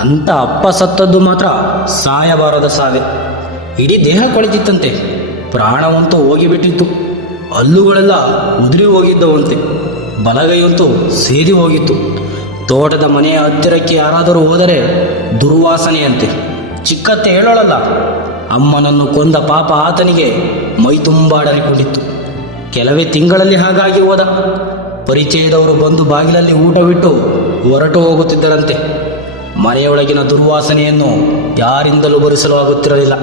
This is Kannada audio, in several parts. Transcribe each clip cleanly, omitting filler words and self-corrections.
ಅಂತ ಅಪ್ಪ ಸತ್ತದ್ದು ಮಾತ್ರ ಸಾಯಬಾರದ ಸಾವೆ. ಇಡೀ ದೇಹ ಕೊಳೆತಿತ್ತಂತೆ, ಪ್ರಾಣವಂತೂ ಹೋಗಿಬಿಟ್ಟಿತ್ತು. ಹಲ್ಲುಗಳೆಲ್ಲ ಉದುರಿ ಹೋಗಿದ್ದವಂತೆ, ಬಲಗೈಯಂತೂ ಸೇರಿ ಹೋಗಿತ್ತು. ತೋಟದ ಮನೆಯ ಹತ್ತಿರಕ್ಕೆ ಯಾರಾದರೂ ಹೋದರೆ ದುರ್ವಾಸನೆಯಂತೆ. ಚಿಕ್ಕತ್ತೆ ಹೇಳೋಳಲ್ಲ, ಅಮ್ಮನನ್ನು ಕೊಂದ ಪಾಪ ಆತನಿಗೆ ಮೈ ತುಂಬಾಡರಿಕೊಂಡಿತ್ತು. ಕೆಲವೇ ತಿಂಗಳಲ್ಲಿ ಹಾಗಾಗಿ ಹೋದ. ಪರಿಚಯದವರು ಬಂದು ಬಾಗಿಲಲ್ಲಿ ಊಟವಿಟ್ಟು ಹೊರಟು ಹೋಗುತ್ತಿದ್ದರಂತೆ. ಮನೆಯೊಳಗಿನ ದುರ್ವಾಸನೆಯನ್ನು ಯಾರಿಂದಲೂ ಭರಿಸಲು ಆಗುತ್ತಿರಲಿಲ್ಲ.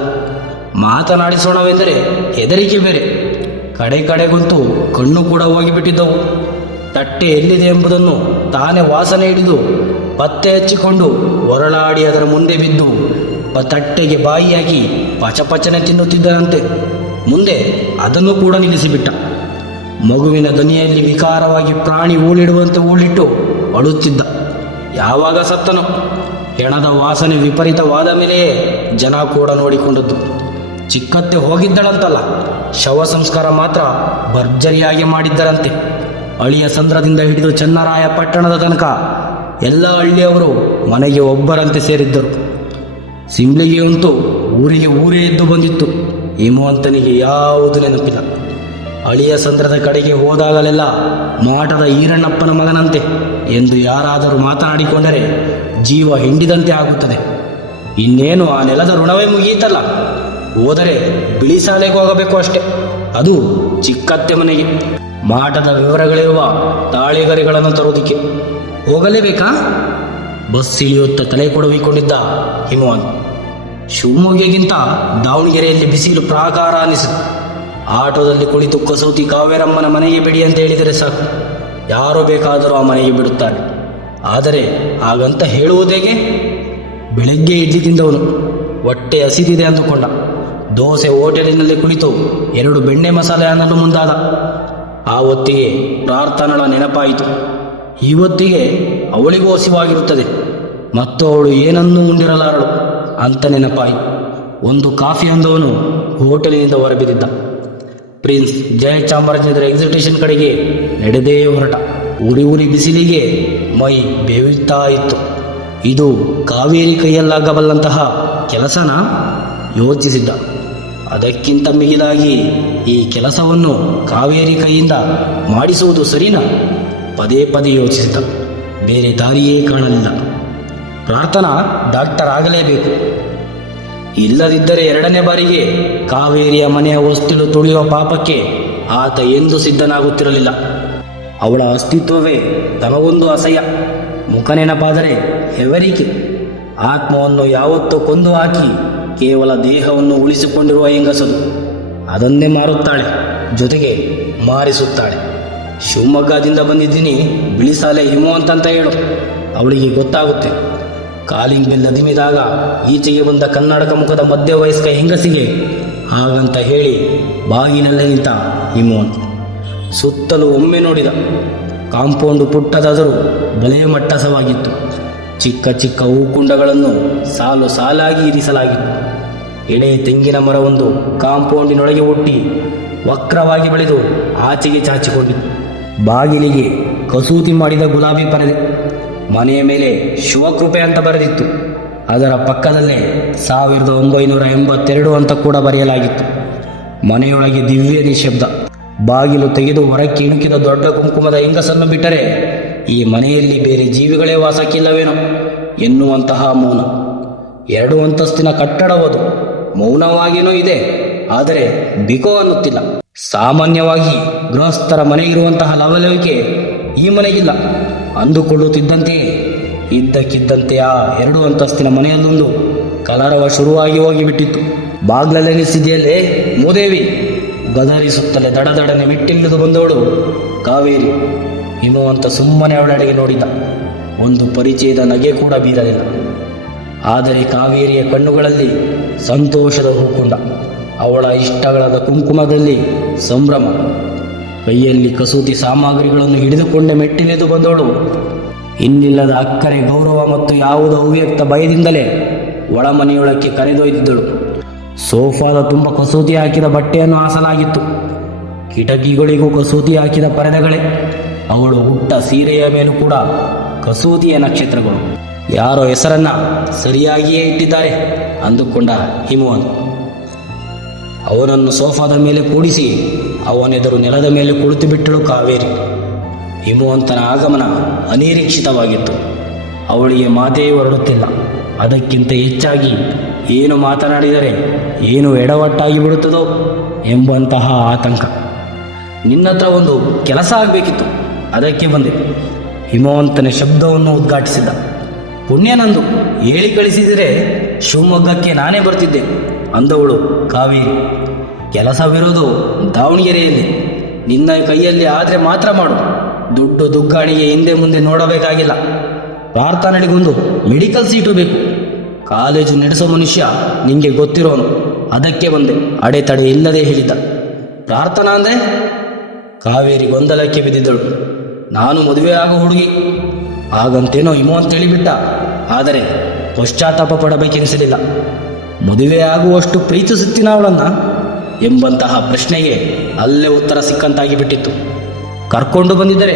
ಮಾತನಾಡಿಸೋಣವೆಂದರೆ ಹೆದರಿಕೆ ಬೇರೆ. ಕಡೆಗಂತೂ ಕಣ್ಣು ಕೂಡ ಹೋಗಿಬಿಟ್ಟಿದ್ದವು. ತಟ್ಟೆ ಎಲ್ಲಿದೆ ಎಂಬುದನ್ನು ತಾನೇ ವಾಸನೆ ಹಿಡಿದು ಪತ್ತೆ ಹಚ್ಚಿಕೊಂಡು ಹೊರಳಾಡಿ ಅದರ ಮುಂದೆ ಬಿದ್ದು ತಟ್ಟೆಗೆ ಬಾಯಿ ಹಾಕಿ ಪಚಪಚನೆ ತಿನ್ನುತ್ತಿದ್ದನಂತೆ. ಮುಂದೆ ಅದನ್ನು ಕೂಡ ನಿಲ್ಲಿಸಿಬಿಟ್ಟ. ಮಗುವಿನ ದನಿಯಲ್ಲಿ ವಿಕಾರವಾಗಿ ಪ್ರಾಣಿ ಊಳಿಡುವಂತೆ ಊಳಿಟ್ಟು ಅಳುತ್ತಿದ್ದ. ಯಾವಾಗ ಸತ್ತನು? ಹೆಣದ ವಾಸನೆ ವಿಪರೀತವಾದ ಮೇಲೆಯೇ ಜನ ಕೂಡ ನೋಡಿಕೊಂಡದ್ದು. ಚಿಕ್ಕತ್ತೆ ಹೋಗಿದ್ದಳಂತಲ್ಲ, ಶವ ಸಂಸ್ಕಾರ ಮಾತ್ರ ಭರ್ಜರಿಯಾಗಿ ಮಾಡಿದ್ದರಂತೆ. ಅಳಿಯ ಸಂದ್ರದಿಂದ ಹಿಡಿದು ಚನ್ನರಾಯ ಪಟ್ಟಣದ ತನಕ ಎಲ್ಲ ಹಳ್ಳಿಯವರು ಮನೆಗೆ ಒಬ್ಬರಂತೆ ಸೇರಿದ್ದರು. ಸಿಂಬ್ಳಿಗೆಯಂತೂ ಊರೇ ಎದ್ದು ಬಂದಿತ್ತು. ಹೇಮವಂತನಿಗೆ ಯಾವುದು ನೆನಪಿಲ್ಲ. ಅಳಿಯ ಸಂದ್ರದ ಕಡೆಗೆ ಹೋದಾಗಲೆಲ್ಲ ಮಾಟದ ಈರಣ್ಣಪ್ಪನ ಮಗನಂತೆ ಎಂದು ಯಾರಾದರೂ ಮಾತನಾಡಿಕೊಂಡರೆ ಜೀವ ಹಿಂಡಿದಂತೆ ಆಗುತ್ತದೆ. ಇನ್ನೇನು ಆ ನೆಲದ ಋಣವೇ ಮುಗಿಯಿತಲ್ಲ. ಹೋದರೆ ಬಿಳಿ ಶಾಲೆಗೆ ಹೋಗಬೇಕು ಅಷ್ಟೆ, ಅದು ಚಿಕ್ಕತ್ತೆ ಮನೆಗೆ. ಮಾಟದ ವಿವರಗಳಿರುವ ತಾಳಿಗರಿಗಳನ್ನು ತರುವುದಕ್ಕೆ ಹೋಗಲೇಬೇಕಾ? ಬಸ್ ಇಳಿಯುತ್ತ ತಲೆ ಕೊಡವಿಕೊಂಡಿದ್ದ ಹಿಮವಂತ್. ಶಿವಮೊಗ್ಗಗಿಂತ ದಾವಣಗೆರೆಯಲ್ಲಿ ಬಿಸಿಲು ಪ್ರಾಕಾರ ಅನಿಸಿತು. ಆಟೋದಲ್ಲಿ ಕುಳಿತು ಕಸೂತಿ ಕಾವೇರಮ್ಮನ ಮನೆಗೆ ಬಿಡಿ ಅಂತ ಹೇಳಿದರೆ ಸಾಕು, ಯಾರು ಬೇಕಾದರೂ ಆ ಮನೆಗೆ ಬಿಡುತ್ತಾರೆ. ಆದರೆ ಹಾಗಂತ ಹೇಳುವುದೇಗೆ? ಬೆಳಗ್ಗೆ ಇಡ್ಲಿ ತಿಂದವನು ಹೊಟ್ಟೆ ಹಸಿದಿದೆ ಅಂದುಕೊಂಡ. ದೋಸೆ ಹೋಟೆಲಿನಲ್ಲಿ ಕುಳಿತು 2 ಬೆಣ್ಣೆ ಮಸಾಲೆ ಅನ್ನಲು ಮುಂದಾದ. ಆ ಹೊತ್ತಿಗೆ ಪ್ರಾರ್ಥನಳ ನೆನಪಾಯಿತು. ಈ ಹೊತ್ತಿಗೆ ಅವಳಿಗೂ ಹಸಿವಾಗಿರುತ್ತದೆ ಮತ್ತು ಅವಳು ಏನನ್ನೂ ಉಂಡಿರಲಾರಳು ಅಂತ ನೆನಪಾಯಿತು. ಒಂದು ಕಾಫಿ ಅಂದವನು ಹೋಟೆಲಿನಿಂದ ಹೊರಬಿದ್ದಿದ್ದ. ಪ್ರಿನ್ಸ್ ಜಯಚಾಮರಾಜೇಂದ್ರ ಎಕ್ಸಿಬಿಷನ್ ಕಡೆಗೆ ನಡೆದೇ ಹೊರಟ. ಉರಿ ಬಿಸಿಲಿಗೆ ಮೈ ಬೇಯುತ್ತಾ ಇತ್ತು. ಇದು ಕಾವೇರಿ ಕೈಯಲ್ಲಾಗಬಲ್ಲಂತಹ ಕೆಲಸನ ಯೋಚಿಸಿದ್ದ. ಅದಕ್ಕಿಂತ ಮಿಗಿಲಾಗಿ ಈ ಕೆಲಸವನ್ನು ಕಾವೇರಿ ಕೈಯಿಂದ ಮಾಡಿಸುವುದು ಸರಿನಾ? ಪದೇ ಯೋಚಿಸಿದ. ಬೇರೆ ದಾರಿಯೇ ಕಾಣಲಿಲ್ಲ. ಪ್ರಾರ್ಥನಾ ಡಾಕ್ಟರ್ ಆಗಲೇಬೇಕು. ಇಲ್ಲದಿದ್ದರೆ 2ನೇ ಬಾರಿಗೆ ಕಾವೇರಿಯ ಮನೆಯ ಹೊಸ್ತಿಲು ತುಳಿಯುವ ಪಾಪಕ್ಕೆ ಆತ ಎಂದೂ ಸಿದ್ಧನಾಗುತ್ತಿರಲಿಲ್ಲ. ಅವಳ ಅಸ್ತಿತ್ವವೇ ತಮಗೊಂದು ಅಸಹ್ಯ. ಮುಖ ನೆನಪಾದರೆ ಹೆದರಿಕೆ. ಆತ್ಮವನ್ನು ಯಾವತ್ತೂ ಕೊಂದು ಹಾಕಿ ಕೇವಲ ದೇಹವನ್ನು ಉಳಿಸಿಕೊಂಡಿರುವ ಹೆಂಗಸದು. ಅದನ್ನೇ ಮಾರುತ್ತಾಳೆ, ಜೊತೆಗೆ ಮಾರಿಸುತ್ತಾಳೆ. ಶಿವಮೊಗ್ಗದಿಂದ ಬಂದಿದ್ದೀನಿ, ಬಿಳಿಸಾಲೆ ಹಿಮವಂತ ಅಂತ ಹೇಳು, ಅವಳಿಗೆ ಗೊತ್ತಾಗುತ್ತೆ. ಕಾಲಿಂಗ್ ಬೆಲ್ ಅದಿಮಿದಾಗ ಈಚೆಗೆ ಬಂದ ಕನ್ನಡಕ ಮುಖದ ಮಧ್ಯವಯಸ್ಕ ಹೆಂಗಸಿಗೆ ಹಾಗಂತ ಹೇಳಿ ಬಾಗಿನಲ್ಲೇ ನಿಂತ ಹಿಮವಂತ. ಸುತ್ತಲೂ ಒಮ್ಮೆ ನೋಡಿದ. ಕಾಂಪೌಂಡು ಪುಟ್ಟದಾದರೂ ಬಲೆ ಮಟ್ಟಸವಾಗಿತ್ತು. ಚಿಕ್ಕ ಹೂಕುಂಡಗಳನ್ನು ಸಾಲಾಗಿ ಇರಿಸಲಾಗಿತ್ತು. ಎಡೆ ತೆಂಗಿನ ಮರವೊಂದು ಕಾಂಪೌಂಡಿನೊಳಗೆ ಹುಟ್ಟಿ ವಕ್ರವಾಗಿ ಬೆಳೆದು ಆಚೆಗೆ ಚಾಚಿಕೊಂಡಿತ್ತು. ಬಾಗಿಲಿಗೆ ಕಸೂತಿ ಮಾಡಿದ ಗುಲಾಬಿ ಪರದೆ. ಮನೆಯ ಮೇಲೆ ಶಿವಕೃಪೆ ಅಂತ ಬರೆದಿತ್ತು. ಅದರ ಪಕ್ಕದಲ್ಲೇ 1982 ಅಂತ ಕೂಡ ಬರೆಯಲಾಗಿತ್ತು. ಮನೆಯೊಳಗೆ ದಿವ್ಯ ನಿಶಬ್ದ. ಬಾಗಿಲು ತೆಗೆದು ಹೊರಕ್ಕೆ ಇಣುಕಿದ ದೊಡ್ಡ ಕುಂಕುಮದ ಹೆಂಗಸನ್ನು ಬಿಟ್ಟರೆ ಈ ಮನೆಯಲ್ಲಿ ಬೇರೆ ಜೀವಿಗಳೇ ವಾಸಕ್ಕಿಲ್ಲವೇನೋ ಎನ್ನುವಂತಹ ಮೌನ. 2 ಅಂತಸ್ತಿನ ಕಟ್ಟಡವದು. ಮೌನವಾಗಿಯೂ ಇದೆ, ಆದರೆ ಬಿಕೋ ಅನ್ನುತ್ತಿಲ್ಲ. ಸಾಮಾನ್ಯವಾಗಿ ಗೃಹಸ್ಥರ ಮನೆಗಿರುವಂತಹ ಲವಲವಿಕೆ ಈ ಮನೆಗಿಲ್ಲ ಅಂದುಕೊಳ್ಳುತ್ತಿದ್ದಂತೆಯೇ ಇದ್ದಕ್ಕಿದ್ದಂತೆ ಆ 2 ಅಂತಸ್ತಿನ ಮನೆಯಲ್ಲೊಂದು ಕಲರವ ಶುರುವಾಗಿ ಹೋಗಿಬಿಟ್ಟಿತ್ತು. ಬಾಗ್ಲಲ್ಲೇ ನಿಲ್ಲಿಸಿದೆಯಲ್ಲೇ ಮೂದೇವಿ, ಗದರಿಸುತ್ತಲೇ ದಡದಡನೆ ಮೆಟ್ಟಿಳಿದು ಬಂದವಳು ಕಾವೇರಿ. ಹಿಮವಂತ ಸುಮ್ಮನೆ ಅವಳೆಡೆಗೆ ನೋಡಿದ. ಒಂದು ಪರಿಚಯದ ನಗೆ ಕೂಡ ಬೀರಲಿಲ್ಲ. ಆದರೆ ಕಾವೇರಿಯ ಕಣ್ಣುಗಳಲ್ಲಿ ಸಂತೋಷದ ಹೂಕುಂಡ. ಅವಳ ಇಷ್ಟಗಳಾದ ಕುಂಕುಮದಲ್ಲಿ ಸಂಭ್ರಮ. ಕೈಯಲ್ಲಿ ಕಸೂತಿ ಸಾಮಗ್ರಿಗಳನ್ನು ಹಿಡಿದುಕೊಂಡೇ ಮೆಟ್ಟಿಲಿದು ಬಂದವಳು ಇನ್ನಿಲ್ಲದ ಅಕ್ಕರೆ, ಗೌರವ ಮತ್ತು ಯಾವುದೋ ಅವ್ಯಕ್ತ ಭಯದಿಂದಲೇ ಒಳಮನೆಯೊಳಕ್ಕೆ ಕರೆದೊಯ್ದಿದ್ದಳು. ಸೋಫಾದ ತುಂಬ ಕಸೂತಿ ಹಾಕಿದ ಬಟ್ಟೆಯನ್ನು ಹಾಸಲಾಗಿತ್ತು. ಕಿಟಕಿಗಳಿಗೂ ಕಸೂತಿ ಹಾಕಿದ ಪರದೆಗಳೇ. ಅವಳು ಹುಟ್ಟ ಸೀರೆಯ ಮೇಲೂ ಕೂಡ ಕಸೂತಿಯ ನಕ್ಷತ್ರಗಳು. ಯಾರೋ ಹೆಸರನ್ನ ಸರಿಯಾಗಿಯೇ ಇಟ್ಟಿದ್ದಾರೆ ಅಂದುಕೊಂಡ ಹಿಮವಂತ್. ಅವನನ್ನು ಸೋಫಾದ ಮೇಲೆ ಕೂಡಿಸಿ ಅವನೆದುರು ನೆಲದ ಮೇಲೆ ಕುಳಿತು ಬಿಟ್ಟಳು ಕಾವೇರಿ. ಹಿಮವಂತನ ಆಗಮನ ಅನಿರೀಕ್ಷಿತವಾಗಿತ್ತು. ಅವಳಿಗೆ ಮಾತೇ ಹೊರಡುತ್ತಿಲ್ಲ. ಅದಕ್ಕಿಂತ ಹೆಚ್ಚಾಗಿ ಏನು ಮಾತನಾಡಿದರೆ ಏನು ಎಡವಟ್ಟಾಗಿ ಬಿಡುತ್ತದೋ ಎಂಬಂತಹ ಆತಂಕ. ನಿನ್ನತ್ರ ಒಂದು ಕೆಲಸ ಆಗಬೇಕಿತ್ತು, ಅದಕ್ಕೆ ಬಂದೆ. ಹಿಮವಂತನ ಶಬ್ದವನ್ನು ಉದ್ಘಾಟಿಸಿದ. ಪುಣ್ಯ ನಂದು, ಹೇಳಿ ಕಳಿಸಿದರೆ ಶಿವಮೊಗ್ಗಕ್ಕೆ ನಾನೇ ಬರ್ತಿದ್ದೆ ಅಂದವಳು ಕಾವೇರಿ. ಕೆಲಸವಿರೋದು ದಾವಣಗೆರೆಯಲ್ಲಿ. ನಿನ್ನ ಕೈಯಲ್ಲಿ ಆದರೆ ಮಾತ್ರ ಮಾಡು. ದುಡ್ಡು ದುಗ್ಗಾಣಿಗೆ ಹಿಂದೆ ಮುಂದೆ ನೋಡಬೇಕಾಗಿಲ್ಲ. ಪ್ರಾರ್ಥನೆಗಳಿಗೊಂದು ಮೆಡಿಕಲ್ ಸೀಟು ಬೇಕು. ಕಾಲೇಜು ನಡೆಸೋ ಮನುಷ್ಯ ನಿಂಗೆ ಗೊತ್ತಿರೋನು, ಅದಕ್ಕೆ ಬಂದೆ ಅಡೆತಡೆ ಇಲ್ಲದೆ ಹೇಳಿದ್ದ. ಪ್ರಾರ್ಥನಾ ಅಂದರೆ? ಕಾವೇರಿ ಗೊಂದಲಕ್ಕೆ ಬಿದ್ದಿದ್ದಳು. ನಾನು ಮದುವೆ ಆಗೋ ಹುಡುಗಿ ಹಾಗಂತೇನೋ ಹಿಮವಂತ ಹೇಳಿಬಿಟ್ಟ. ಆದರೆ ಪಶ್ಚಾತ್ತಾಪ ಪಡಬೇಕೆನಿಸಲಿಲ್ಲ. ಮದುವೆ ಆಗುವಷ್ಟು ಪ್ರೀತಿಸುತ್ತೀನ ಅವಳನ್ನ ಎಂಬಂತಹ ಪ್ರಶ್ನೆಗೆ ಅಲ್ಲೇ ಉತ್ತರ ಸಿಕ್ಕಂತಾಗಿ ಬಿಟ್ಟಿತ್ತು. ಕರ್ಕೊಂಡು ಬಂದಿದ್ದರೆ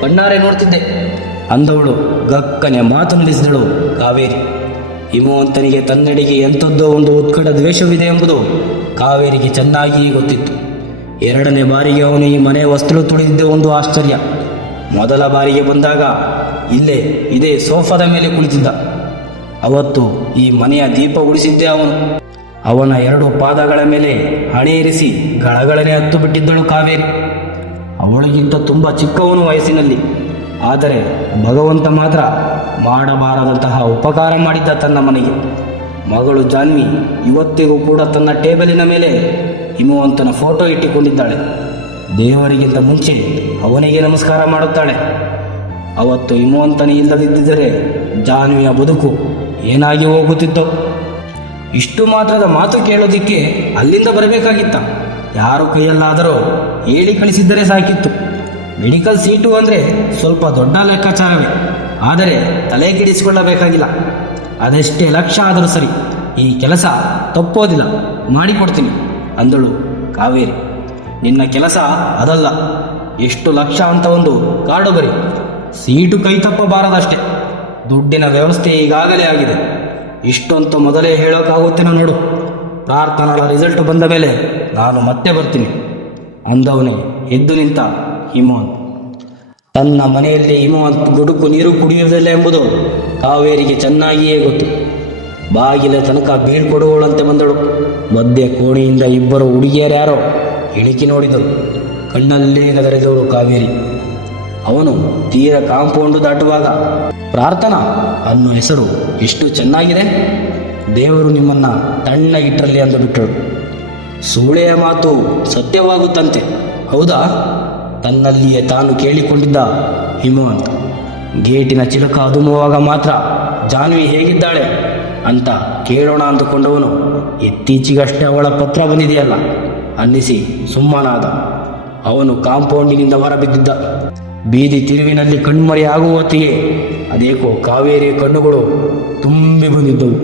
ಕಣ್ಣಾರೆ ನೋಡ್ತಿದ್ದೆ ಅಂದವಳು ಗಕ್ಕನೆ ಮಾತು ನಿಲ್ಲಿಸಿದಳು ಕಾವೇರಿ. ಹಿಮವಂತನಿಗೆ ತನ್ನೆಡೆಗೆ ಎಂಥದ್ದೋ ಒಂದು ಉತ್ಕಟ ದ್ವೇಷವಿದೆ ಎಂಬುದು ಕಾವೇರಿಗೆ ಚೆನ್ನಾಗಿಯೇ ಗೊತ್ತಿತ್ತು. ಎರಡನೇ ಬಾರಿಗೆ ಅವನು ಈ ಮನೆ ವಸ್ತು ತುಳಿದಿದ್ದ ಒಂದು ಆಶ್ಚರ್ಯ. ಮೊದಲ ಬಾರಿಗೆ ಬಂದಾಗ ಇದೇ ಸೋಫಾದ ಮೇಲೆ ಕುಳಿತಿದ್ದ. ಅವತ್ತು ಈ ಮನೆಯ ದೀಪ ಉಳಿಸಿದ್ದೇ ಅವನು. ಅವನ ಎರಡು ಪಾದಗಳ ಮೇಲೆ ಹಣೆ ಇರಿಸಿ ಗಳಗಳನೆ ಹತ್ತು ಬಿಟ್ಟಿದ್ದಳು ಕಾವೇರಿ. ಅವಳಿಗಿಂತ ತುಂಬ ಚಿಕ್ಕವನು ವಯಸ್ಸಿನಲ್ಲಿ. ಆದರೆ ಭಗವಂತ ಮಾತ್ರ ಮಾಡಬಾರದಂತಹ ಉಪಕಾರ ಮಾಡಿದ್ದ ತನ್ನ ಮನೆಗೆ. ಮಗಳು ಜಾನ್ವಿ ಇವತ್ತಿಗೂ ಕೂಡ ತನ್ನ ಟೇಬಲಿನ ಮೇಲೆ ಹಿಮವಂತನ ಫೋಟೋ ಇಟ್ಟುಕೊಂಡಿದ್ದಾಳೆ. ದೇವರಿಗಿಂತ ಮುಂಚೆ ಅವನಿಗೆ ನಮಸ್ಕಾರ ಮಾಡುತ್ತಾಳೆ. ಅವತ್ತು ಹಿಮವಂತನೇ ಇಲ್ಲದಿದ್ದರೆ ಜಾನ್ವಿಯ ಬದುಕು ಏನಾಗಿ ಹೋಗುತ್ತಿದ್ದೋ. ಇಷ್ಟು ಮಾತ್ರದ ಮಾತು ಕೇಳೋದಿಕ್ಕೆ ಅಲ್ಲಿಂದ ಬರಬೇಕಾಗಿತ್ತ? ಯಾರು ಕೈಯಲ್ಲಾದರೂ ಹೇಳಿ ಕಳಿಸಿದ್ದರೆ ಸಾಕಿತ್ತು. ಮೆಡಿಕಲ್ ಸೀಟು ಅಂದರೆ ಸ್ವಲ್ಪ ದೊಡ್ಡ ಲೆಕ್ಕಾಚಾರವೇ. ಆದರೆ ತಲೆ ಕೆಡಿಸಿಕೊಳ್ಳಬೇಕಾಗಿಲ್ಲ. ಅದೆಷ್ಟೇ ಲಕ್ಷ ಆದರೂ ಸರಿ, ಈ ಕೆಲಸ ತಪ್ಪೋದಿಲ್ಲ, ಮಾಡಿಕೊಡ್ತೀನಿ ಅಂದಳು ಕಾವೇರಿ. ನಿನ್ನ ಕೆಲಸ ಅದಲ್ಲ. ಎಷ್ಟು ಲಕ್ಷ ಅಂತ ಒಂದು ಕಾರ್ಡು ಬರಿ. ಸೀಟು ಕೈ ತಪ್ಪಬಾರದಷ್ಟೇ. ದುಡ್ಡಿನ ವ್ಯವಸ್ಥೆ ಈಗಾಗಲೇ ಆಗಿದೆ. ಇಷ್ಟಂತೂ ಮೊದಲೇ ಹೇಳೋಕ್ಕಾಗುತ್ತೇನೋ ನೋಡು. ಪ್ರಾರ್ಥನಾ ರಿಸಲ್ಟ್ ಬಂದ ಮೇಲೆ ನಾನು ಮತ್ತೆ ಬರ್ತೀನಿ ಅಂದವನೇ ಎದ್ದು ನಿಂತ ಹಿಮವಂತ್. ತನ್ನ ಮನೆಯಲ್ಲಿ ಹಿಮವಂತ್ ಗುಡುಕು ನೀರು ಕುಡಿಯುವುದಿಲ್ಲ ಎಂಬುದು ಕಾವೇರಿಗೆ ಚೆನ್ನಾಗಿಯೇ ಗೊತ್ತು. ಬಾಗಿಲ ತನಕ ಬೀಳ್ಕೊಡುವಳಂತೆ ಬಂದಳು. ಮಧ್ಯೆ ಕೋಣೆಯಿಂದ ಇಬ್ಬರು ಹುಡುಗಿಯರ್ಯಾರೋ ಇಣುಕಿ ನೋಡಿದರು. ಕಣ್ಣಲ್ಲೇ ಗದರಿದವಳು ಕಾವೇರಿ. ಅವನು ತೀರ ಕಾಂಪೌಂಡು ದಾಟುವಾಗ ಪ್ರಾರ್ಥನಾ ಅನ್ನೋ ಹೆಸರು ಎಷ್ಟು ಚೆನ್ನಾಗಿದೆ. ದೇವರು ನಿಮ್ಮನ್ನು ತಣ್ಣಗಿಟ್ಟರಲ್ಲಿ ಅಂದು ಬಿಟ್ಟಳು. ಸೂಳೆಯ ಮಾತು ಸತ್ಯವಾಗುತ್ತಂತೆ, ಹೌದಾ? ತನ್ನಲ್ಲಿಯೇ ತಾನು ಕೇಳಿಕೊಂಡಿದ್ದ ಹಿಮವಂತ. ಗೇಟಿನ ಚಿಲಕ ಅದುಮುವಾಗ ಮಾತ್ರ ಜಾನ್ವಿ ಹೇಗಿದ್ದಾಳೆ ಅಂತ ಕೇಳೋಣ ಅಂದುಕೊಂಡವನು ಇತ್ತೀಚೆಗಷ್ಟೇ ಅವಳ ಪತ್ರ ಬಂದಿದೆಯಲ್ಲ ಅನ್ನಿಸಿ ಸುಮ್ಮನಾದ. ಅವನು ಕಾಂಪೌಂಡಿನಿಂದ ಹೊರಬಿದ್ದಿದ್ದ. ಬೀದಿ ತಿರುವಿನಲ್ಲಿ ಕಣ್ಮರೆಯಾಗುವ ಹೊತ್ತಿಗೆ ಅದೇಕೋ ಕಾವೇರಿ ಕಣ್ಣುಗಳು ತುಂಬಿ ಬಂದಿದ್ದವು.